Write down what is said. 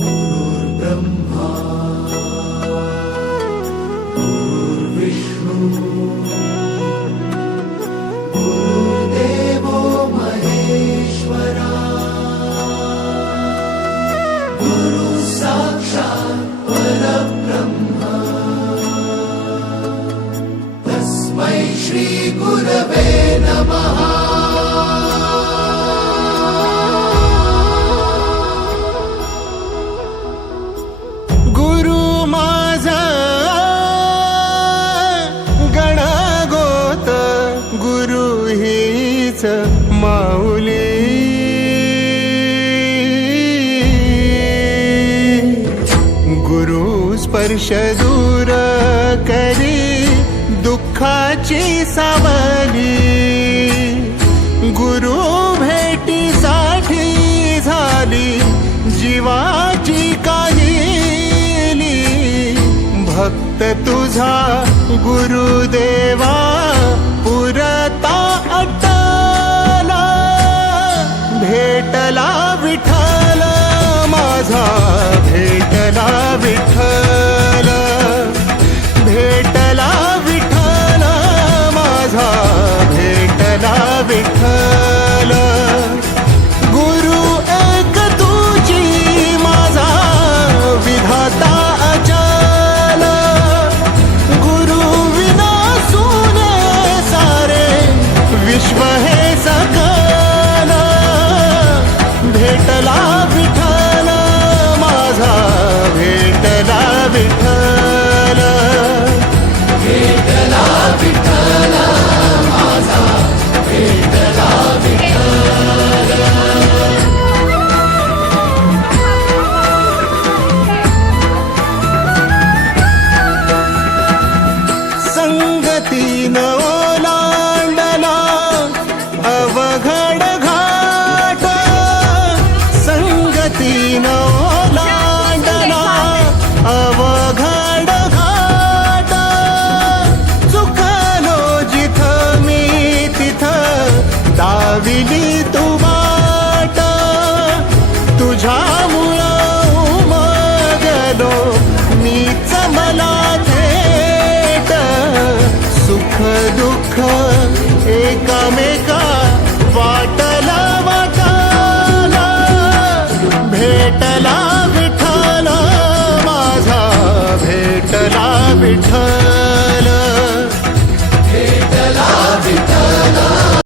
गुरुर्ब्रह्मा गुरुर्विष्णू गुरुर्देवो महेश्वरा गुरु साक्षात् परब्रह्म तस्मै श्री गुरवे नमः। गुरु माझा गणगोत गुरु हीच माऊली गुरु स्पर्श दूर करी दुःखाची सावली गुरु भेटीसाठी झाली जीवाची काहिली भक्त तुझा गुरुदेवा पुरता अट्टला भेटला विठ्ठल माझा भेटला विठ्ठल भेटला विठ्ठल माझा भेटला विठ्ठल गुरु एक तुझी माझा विधाता अचल गुरु विना सुने सारे विश्व हे सकल भेटला विठ्ठल माझा भेटला विठ्ठल भेटला विठ्ठल माझा भेटला विठ्ठल। संगतीन ओलांडला अवघड घाट संगतीन ओलांडला अवघड घाट चुकलो जिथं मी तिथं दाविली तू